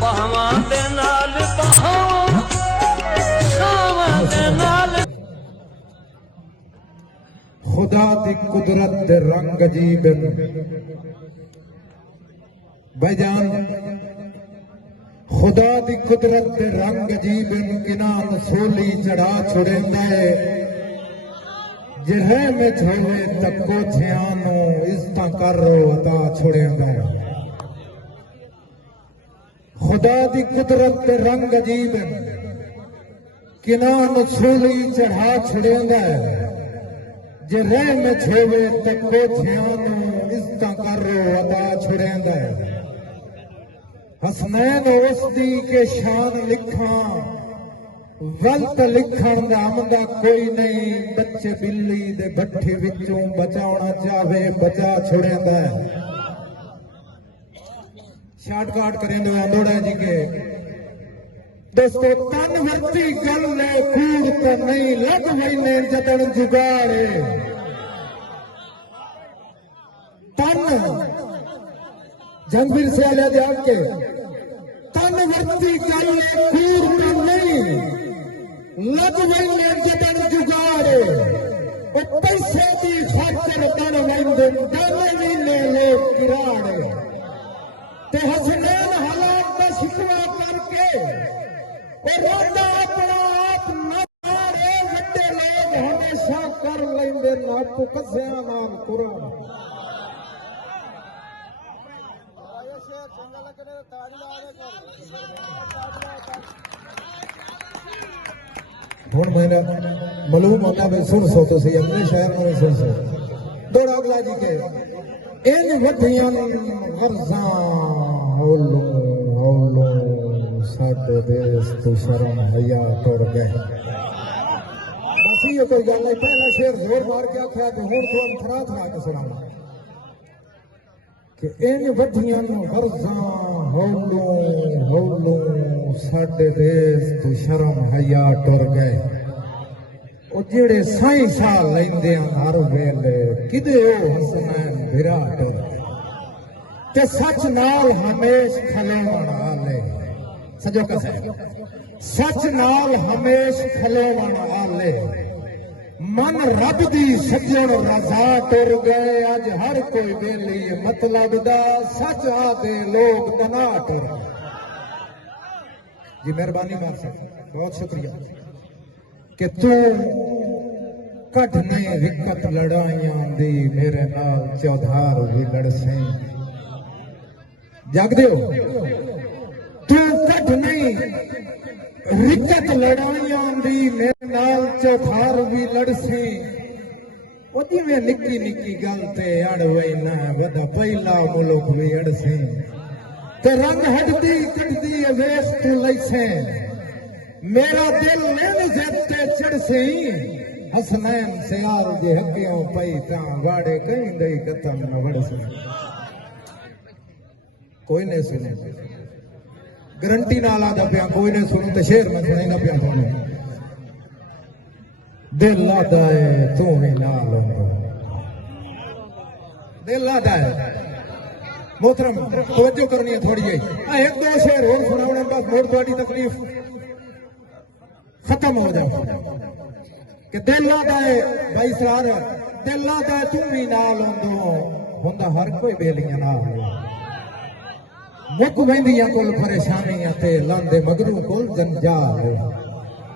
ਬਾਹਾਂ ਦੇ ਨਾਲ ਬਾਹਾਂ ਸਾਵਾਂ ਦੇ ਨਾਲ خدا دی قدرت دے رنگ عجیب بھائی جان خدا دی قدرت دے رنگ عجیب کنان سولی چڑھا چھڑے میں جرہ میں چھوڑے تکو چھیانو عزتہ کر رو عطا چھڑے میں خدا دی قدرت دے رنگ عجیب کنان سولی چڑھا چھڑے میں جے رہ میں چھوے تکو چھیانو عزتہ کر رو عطا چھڑے میں حسنین اس دی کے شان لکھاں غلط لکھن دا آمدہ کوئی نہیں بچے بلی دے بٹھے وچوں بچاؤنا چاہے بچا چھوڑے دا شارٹ کارٹ کریں دو اندوڑا جی کے دوستو تن ورتی گل لے کور تا نہیں لگ وینے جدن جگارے تن جنگویر سے آلے دے آگ کے تن ورتی گل لے کور تا نہیں لگ وینے جدن جگارے او پیسے دی خاطر تن ویندن دانے وینے لوگ گراڑے تے حسنین حالات دا شکوہ کر کے اور روڈا اپنا آپ نارے وڈے لوگ ہمیشہ کر لیندے ناپ کسیاں نام قرآن ہون میں نے معلوم ہوتا میں سن سو تو سی اپنے شہر میں سن سو دوڑا اگلا جی کے ان وڈیاں غرزاں ہولو ہولو ساڈے دیس تو شرم حیا ٹر گئے بس یہ کوئی گل نہیں پہلا شعر زور مار کے آخیا تو ہوں تو تھرا تھرا کے سنانا کہ ان وڈیاں غرزاں ہولو ہولو ساڈے دیس تو شرم حیا ٹر گئے او جڑے سائیں سال لیندے ہر ویلے کدے او حسنین بھرا ٹر گئے تے سچ نال ہمیش کھلے والے سجو کسے سچ نال ہمیش کھلے والے من رب دی سجن رضا ٹر گئے اج ہر کوئی ویلی مطلب دا سچ آدے لوگ دنا ٹر گئے جی مہربانی مار سکتے بہت شکریہ کہ تو کٹ نہیں رکت لڑائیاں دی میرے نال چودھار بھی لڑ سیں جاگ دیو تو کٹ نہیں رکت لڑائیاں دی میرے نال چودھار بھی لڑ سیں وہ دی میں نکی نکی گلتے اڑ وئی نہ ودا پہلا ملک بھی اڑ سیں تے رنگ ہٹدی کٹدی ویخ تو لیسیں میرا دل نین زیادتے چڑھ سیں حسنین سیال جے حقیوں پئی تاں واڑے کہیں دئی قتم نہ وڑ سیں کوئی نہیں سنے گرنٹی نہ آلا دا پیا کوئی نہیں سنوں تے شیر میں سنے نہ پیا سنے دل لادا ہے تو ہی نال دل لادا ہے محترم توجہ کرنی ہے تھوڑی ہے ایک دو شعر اور سناؤں بس موڑ تھوڑی تکلیف ختم ہو جائے کہ دل لادا ہے بھائی سرار دل لادا ہے تم ہی نال ہوندہ ہر کوئی بیلیاں نال مک ویندیاں کول پریشانیاں تے لاندے مگروں کول جنجال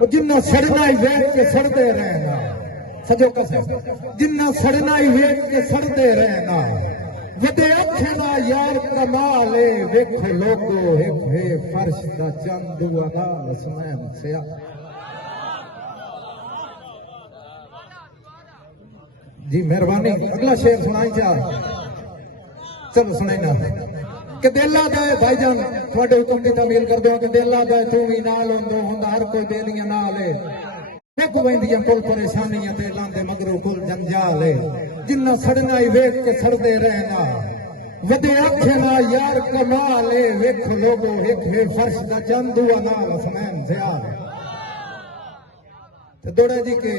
وہ جنہ سڑنا ہی ویٹ کے سڑتے رہنا سجو کسے جنہ سڑنا ہی ویٹ کے سڑتے رہنا ودے اکھنا یار کمالے ویکھو لوگو ایک ہے فرش دا چندو ادا حسنین سیا جی مہربانی اگلا شعر سنائی چاہ چلو سنائی نہ کہ دل لادا ہے بھائی جان تھوڑے حکم کی تعمیل کر دو کہ دل لادا ہے تو ہی نال ہوندو ہوندا ہر کوئی بیلیاں نال ہے ایک ویندیاں کول پریشانیاں تے لاندے مگروں کول جنجال ہے جنہ سڑنا ہی ویکھ کے سڑدے رہنا ودے اکھنا یار کمال ہے ویکھو لوگو ایک ہے فرش دا چندو نال حسنین سیا تے دوڑے جی کے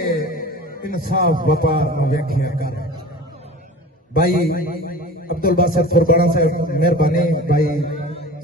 انصاف وپار نو ویکھیا کر بھائی عبدالباسط فربانہ صاحب مہربانی بھائی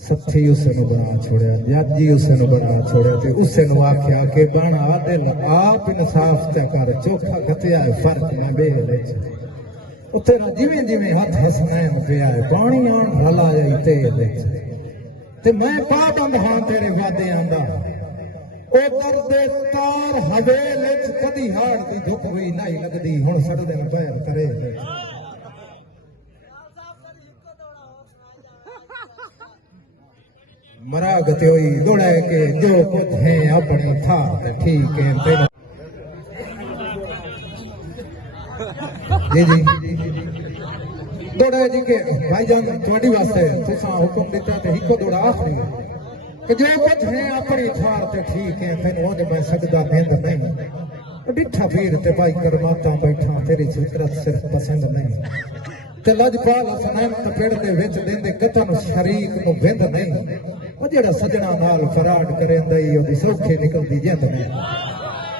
سچی اسے نو بنا چھوڑیا جاجی اسے نو بنا چھوڑیا تے اسے نو آکھیا کہ بانا دل آپ انصاف تے کر چوکھا کھتیا ہے فرق نہ بے وچ اتھے نہ جویں جویں ہاتھ حسنین پیا ہے پانی آن رلا جائی تیل وچ تے میں پابند ہاں تیرے وعدیاں دا او درد تار حویل وچ کدی ہاڑ دی دھپ وی نہیں لگدی ہن سڑ دن پیر کرے مرا گتے ہوئی دوڑے کے جو کچھ ہیں اپنی تھا ٹھیک ہے جی جی دوڑے جی کے بھائی جان تھوڑی واسطے تساں حکم دیتا تے ہکو دوڑا آخری کہ جو کچھ ہیں اپنی تھار تے ٹھیک ہے پھر وہ جو میں سجدہ دیند نہیں ڈٹھا پھیر تے بھائی کرماتا بیٹھا تیری فطرت صرف پسند نہیں تے لجپال حسنین تپیڑ دے وچ دیندے کتن شریک نو وند نہیں وہ جڑا سجنا نال فراڈ کریندا ای اودی سوکھی نکلدی جند نہیں